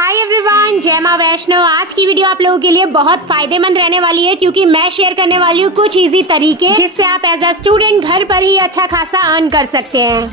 Hi everyone, जय मां वैष्णो। आज की वीडियो आप लोगों के लिए बहुत फायदेमंद रहने वाली है क्योंकि मैं शेयर करने वाली हूँ कुछ इजी तरीके जिससे आप एज अ स्टूडेंट घर पर ही अच्छा खासा अर्न कर सकते हैं।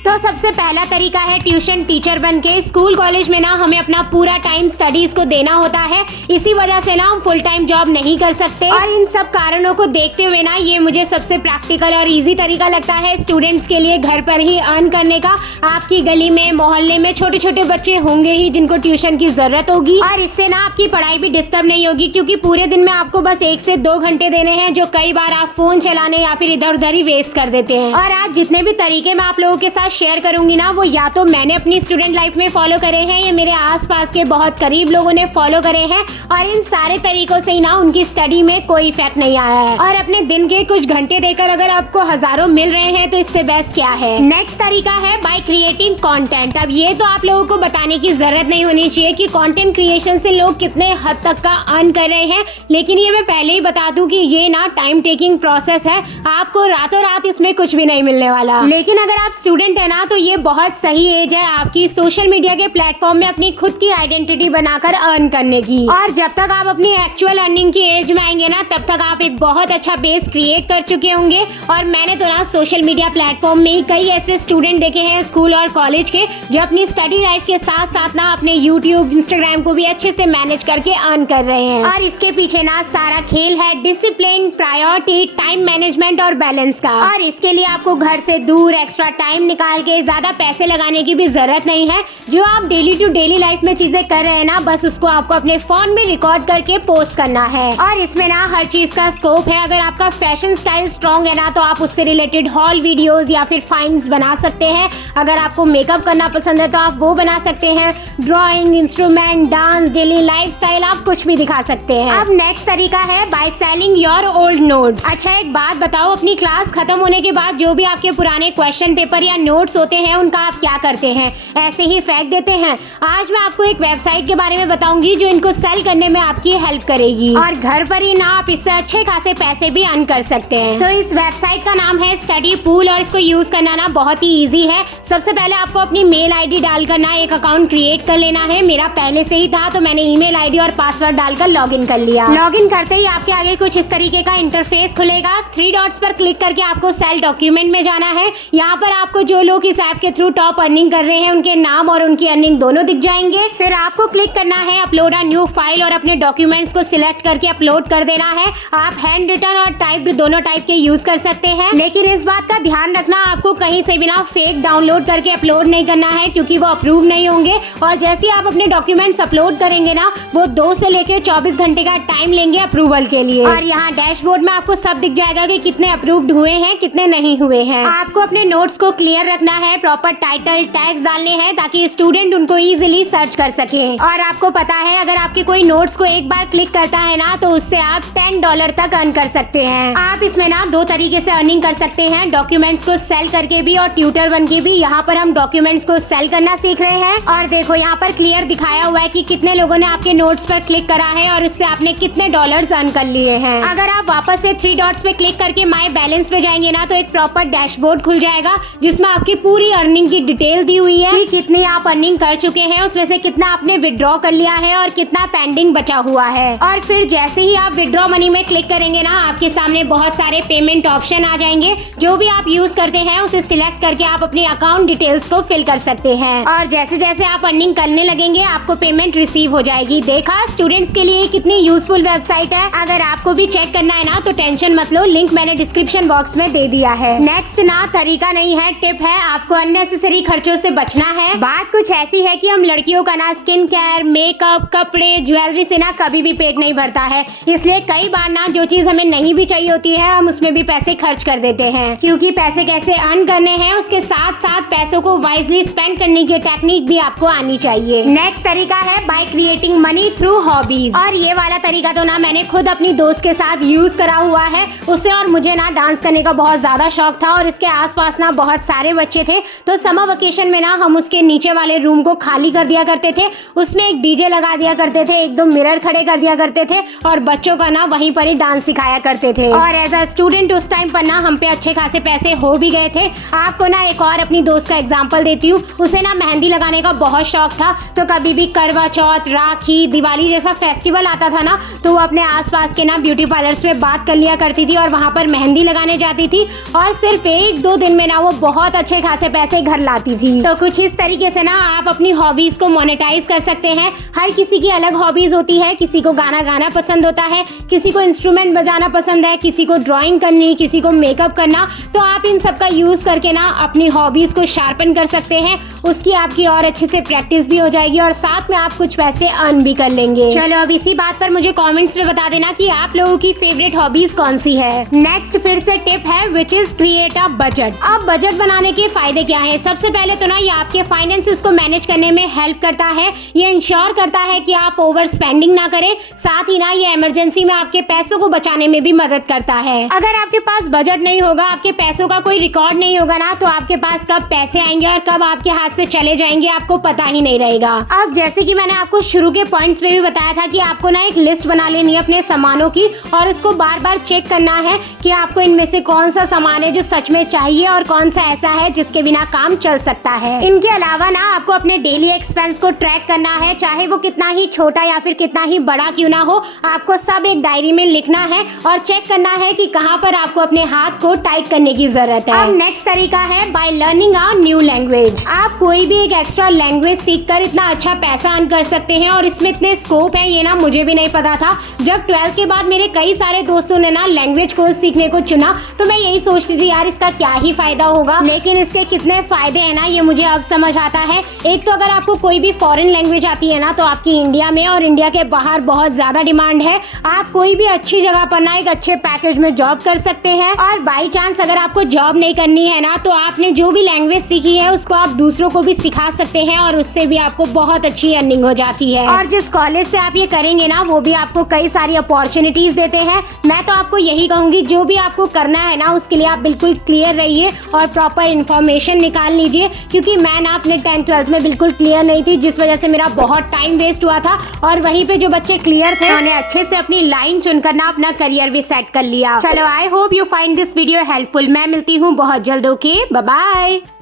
तो सबसे पहला तरीका है ट्यूशन टीचर बनके। स्कूल कॉलेज में ना हमें अपना पूरा टाइम स्टडीज को देना होता है, इसी वजह से ना हम फुल टाइम जॉब नहीं कर सकते। और इन सब कारणों को देखते हुए ना ये मुझे सबसे प्रैक्टिकल और इजी तरीका लगता है स्टूडेंट्स के लिए घर पर ही अर्न करने का। आपकी गली में मोहल्ले में छोटे छोटे बच्चे होंगे ही जिनको ट्यूशन की जरूरत होगी, और इससे ना आपकी पढ़ाई भी डिस्टर्ब नहीं होगी क्योंकि पूरे दिन में आपको बस 1 से 2 घंटे देने हैं, जो कई बार आप फोन चलाने या फिर इधर उधर ही वेस्ट कर देते हैं। और आज जितने भी तरीके मैं आप लोगों के साथ शेयर करूंगी ना, वो या तो मैंने अपनी स्टूडेंट लाइफ में फॉलो करे हैं या मेरे आसपास के बहुत करीब लोगों ने फॉलो करे हैं, और इन सारे तरीकों से ही ना उनकी स्टडी में कोई इफेक्ट नहीं आया है। और अपने दिन के कुछ घंटे देकर अगर आपको हजारों मिल रहे हैं तो इससे बेस्ट क्या है। नेक्स्ट तरीका है बाय क्रिएटिंग कंटेंट। अब ये तो आप लोगों को बताने की जरूरत नहीं होनी चाहिए कि कंटेंट क्रिएशन से लोग कितने हद तक का अर्न कर रहे हैं, लेकिन ये मैं पहले ही बता दूं कि ये ना टाइम टेकिंग प्रोसेस है, आपको रातों रात इसमें कुछ भी नहीं मिलने वाला। लेकिन अगर आप स्टूडेंट है ना तो ये बहुत सही एज है आपकी सोशल मीडिया के प्लेटफॉर्म में अपनी खुद की आइडेंटिटी बनाकर अर्न करने की। और जब तक आप अपनी एक्चुअल अर्निंग की एज में आएंगे ना, तब तक आप एक बहुत अच्छा बेस क्रिएट कर चुके होंगे। और मैंने तो ना सोशल मीडिया प्लेटफॉर्म में ही कई ऐसे स्टूडेंट देखे हैं स्कूल और कॉलेज के, जो अपनी स्टडी लाइफ के साथ साथ ना अपने यूट्यूब इंस्टाग्राम को भी अच्छे से मैनेज करके अर्न कर रहे हैं। और इसके पीछे ना सारा खेल है डिसिप्लिन, प्रायोरिटी, टाइम मैनेजमेंट और बैलेंस का। और इसके लिए आपको घर से दूर एक्स्ट्रा टाइम निकाल के ज्यादा पैसे लगाने की भी जरूरत नहीं है। जो आप डेली टू डेली लाइफ में चीजें कर रहे हैं ना, बस उसको आपको अपने फोन में रिकॉर्ड करके पोस्ट करना है। और इसमें ना हर चीज का स्कोप है। अगर आपका फैशन स्टाइल स्ट्रॉन्ग है ना, तो आप उससे रिलेटेड हॉल वीडियोस या फिर फाइंड्स बना सकते हैं। अगर आपको मेकअप करना पसंद है तो आप वो बना सकते हैं। Drawing, instrument, dance, daily lifestyle, आप कुछ भी दिखा सकते हैं। अब नेक्स्ट तरीका है by selling your old notes. अच्छा एक बात बताओ, अपनी क्लास खत्म होने के बाद जो भी आपके पुराने क्वेश्चन पेपर या नोट्स होते हैं उनका आप क्या करते हैं? ऐसे ही फेंक देते हैं? आज मैं आपको एक वेबसाइट के बारे में बताऊंगी जो इनको सेल करने में आपकी हेल्प करेगी, और घर पर ही ना आप इससे अच्छे खासे पैसे भी अर्न कर सकते हैं। तो इस वेबसाइट का नाम है स्टडी पूल, और इसको यूज करना ना बहुत ही इजी है। सबसे पहले आपको अपनी मेल आईडी डालकर ना एक अकाउंट क्रिएट कर लेना है। मेरा पहले से ही था तो मैंने ईमेल आईडी और पासवर्ड डालकर लॉगिन कर लिया। लॉगिन करते ही आपके आगे कुछ इस तरीके का इंटरफेस खुलेगा। 3 डॉट्स पर क्लिक करके आपको सेल डॉक्यूमेंट में जाना है। यहाँ पर आपको जो लोग इस ऐप के थ्रू टॉप अर्निंग कर रहे हैं उनके नाम और उनकी अर्निंग दोनों दिख जाएंगे। फिर आपको क्लिक करना है अपलोड अ न्यू फाइल, और अपने डॉक्यूमेंट्स को सिलेक्ट करके अपलोड कर देना है। आप हैंड रिटन और टाइप्ड दोनों टाइप के यूज कर सकते हैं, लेकिन इस बात का ध्यान रखना आपको कहीं से भी ना फेक डाउनलोड करके अपलोड नहीं करना है क्योंकि वो अप्रूव नहीं होंगे। और जैसे ही आप अपने डॉक्यूमेंट्स अपलोड करेंगे ना, वो 2 से लेकर 24 घंटे का टाइम लेंगे अप्रूवल के लिए। और यहाँ डैशबोर्ड में आपको सब दिख जाएगा कि कितने अप्रूव्ड हुए हैं, कितने नहीं हुए हैं। आपको अपने नोट्स को क्लियर रखना है, प्रॉपर टाइटल टैग्स डालने हैं ताकि स्टूडेंट उनको इजीली सर्च कर सके। और आपको पता है अगर आपके कोई नोट्स को एक बार क्लिक करता है ना, तो उससे आप $10 तक अर्न कर सकते हैं। आप इसमें ना 2 तरीके से अर्निंग कर सकते हैं, डॉक्यूमेंट्स को सेल करके भी और ट्यूटर बन के भी। यहाँ पर हम डॉक्यूमेंट्स को सेल करना सीख रहे हैं, और देखो यहाँ पर क्लियर दिखाया हुआ है कि कितने लोगों ने आपके नोट्स पर क्लिक करा है और उससे आपने कितने डॉलर्स अर्न कर लिए हैं। अगर आप वापस से 3 डॉट्स पे क्लिक करके माई बैलेंस पे जाएंगे ना, तो एक प्रॉपर डैशबोर्ड खुल जाएगा जिसमें आपकी पूरी अर्निंग की डिटेल दी हुई है कि कितनी आप अर्निंग कर चुके हैं, उसमें से कितना आपने विड्रॉ कर लिया है और कितना पेंडिंग बचा हुआ है। और फिर जैसे ही आप विड्रॉ मनी में क्लिक करेंगे ना, आपके सामने बहुत सारे पेमेंट ऑप्शन आ जाएंगे। जो भी आप यूज करते हैं उसे सिलेक्ट करके आप अपनी अकाउंट डिटेल्स को फिल कर सकते हैं, और जैसे जैसे आप अर्निंग करने लगेंगे आपको पेमेंट रिसीव हो जाएगी। देखा स्टूडेंट्स के लिए कितनी यूजफुल वेबसाइट है। अगर आपको भी चेक करना है ना तो टेंशन मत लो, लिंक मैंने डिस्क्रिप्शन बॉक्स में दे दिया है। नेक्स्ट ना तरीका नहीं है, टिप है। आपको अननेसेसरी खर्चों से बचना है। बात कुछ ऐसी है कि हम लड़कियों का ना स्किन केयर, मेकअप, कपड़े, ज्वेलरी से ना कभी भी पेट नहीं भरता है, इसलिए कई बार ना जो चीज हमें नहीं भी चाहिए होती है हम उसमें भी पैसे खर्च कर देते हैं। क्योंकि पैसे कैसे अर्न करने हैं उसके साथ साथ पैसों को वाइजली स्पेंड करने की टेक्निक भी आपको आनी चाहिए। नेक्स्ट तरीका है by creating money through hobbies. और ये वाला तरीका तो ना मैंने खुद अपनी दोस्त के साथ यूज करा हुआ है। उससे और मुझे ना डांस करने का बहुत ज्यादा शौक था, और इसके आसपास ना बहुत सारे बच्चे थे, तो समर वेकेशन में ना हम उसके नीचे वाले रूम को खाली कर दिया करते थे, उसमें एक डीजे लगा दिया करते थे, एक दो मिरर खड़े कर दिया करते थे और बच्चों का ना वहीं पर ही डांस सिखाया करते थे। और एज अ स्टूडेंट उस टाइम पर ना हम पे अच्छे खासे पैसे हो भी गए थे। आपको ना एक और अपनी दोस्त का एग्जांपल देती हूँ। उसे ना मेहंदी लगाने का बहुत शौक था, तो कभी भी करवा चौथ, राखी, दिवाली जैसा फेस्टिवल आता था ना, तो वो अपने आसपास के ना ब्यूटी पार्लर्स पे बात कर लिया करती थी और वहाँ पर मेहंदी लगाने जाती थी और सिर्फ 1-2 दिन में ना वो बहुत अच्छे खासे पैसे घर लाती थी। तो कुछ इस तरीके से ना आप अपनी हॉबीज को मोनेटाइज कर सकते हैं। हर किसी की अलग हॉबीज होती है, किसी को गाना गाना पसंद होता है, किसी को इंस्ट्रूमेंट बजाना पसंद है, किसी को ड्राइंग करनी, किसी को मेकअप करना। तो आप इन सब का यूज करके ना अपनी हॉबीज को शार्पन कर सकते हैं, उसकी आपकी और अच्छे से प्रैक्टिस भी हो जाएगी और साथ में आप कुछ पैसे अर्न भी कर लेंगे। चलो अब इसी बात पर मुझे कमेंट्स में बता देना कि आप लोगों की फेवरेट हॉबीज कौन सी है। नेक्स्ट फिर से टिप है which is create a budget. अब बजट बनाने के फायदे क्या है? सबसे पहले तो ना ये आपके फाइनेंसेस को मैनेज करने में हेल्प करता है। ये इंश्योर करता है कि आप ओवर स्पेंडिंग ना करें, साथ ही ना ये इमरजेंसी में आपके पैसों को बचाने में भी मदद करता है। अगर आपके पास बजट नहीं होगा, आपके पैसों का कोई रिकॉर्ड नहीं होगा ना, तो आपके पास कब पैसे आएंगे और कब आपके हाथ से चले जाएंगे आपको पता ही नहीं रहेगा। अब जैसे कि मैंने आपको शुरू के पॉइंट्स में भी बताया था कि आपको ना एक लिस्ट बना लेनी है अपने सामानों की और उसको बार बार चेक करना है कि आपको इनमें से कौन सा सामान है जो सच में चाहिए और कौन सा ऐसा है जिसके बिना काम चल सकता है। इनके अलावा ना आपको अपने डेली एक्सपेंस को ट्रैक करना है, चाहे वो कितना ही छोटा या फिर कितना ही बड़ा क्यों ना हो, आपको सब एक डायरी में लिखना है और चेक करना है कि कहाँ पर आपको अपने हाथ को टाइट करने की जरूरत है। अब नेक्स्ट तरीका है by learning a new language. आप कोई भी एक एक्स्ट्रा लैंग्वेज सीखकर इतना अच्छा पैसा अर्न कर सकते हैं और इसमें इतने स्कोप है, ये ना मुझे भी नहीं पता था। जब 12th के बाद मेरे कई सारे दोस्तों ने ना लैंग्वेज कोर्स सीखने को चुना, तो मैं यही सोचती थी यार इसका क्या ही फायदा होगा, लेकिन इसके कितने फायदे हैं ना ये मुझे अब समझ आता है। एक तो अगर आपको कोई भी फॉरेन लैंग्वेज आती है ना, तो आपकी इंडिया में और इंडिया के बाहर बहुत ज्यादा डिमांड है। आप कोई भी अच्छी जगह पर ना एक अच्छे पैकेज में जॉब कर सकते हैं और बाई चांस अगर आपको जॉब नहीं करनी है ना, तो आपने जो भी लैंग्वेज सीखी है उसको आप दूसरों को भी सिखा सकते हैं और उससे भी आपको बहुत अच्छी अर्निंग हो जाती है। और जिस कॉलेज से आप ये करेंगे ना, वो भी आपको कई सारी अपॉर्चुनिटीज देते हैं। मैं तो आपको यही कहूंगी जो भी आपको करना है ना, उसके लिए आप बिल्कुल क्लियर रहिए और प्रॉपर इन्फॉर्मेशन निकाल लीजिए, क्योंकि मैं ना अपने 10th-12th में बिल्कुल क्लियर नहीं थी, जिस वजह से मेरा बहुत टाइम वेस्ट हुआ था। और वहीं पे जो बच्चे क्लियर थे उन्होंने अच्छे से अपनी लाइन चुनकर ना अपना करियर भी सेट कर लिया। चलो I hope you find this video helpful. मैं मिलती हूँ बहुत जल्द। Okay bye bye.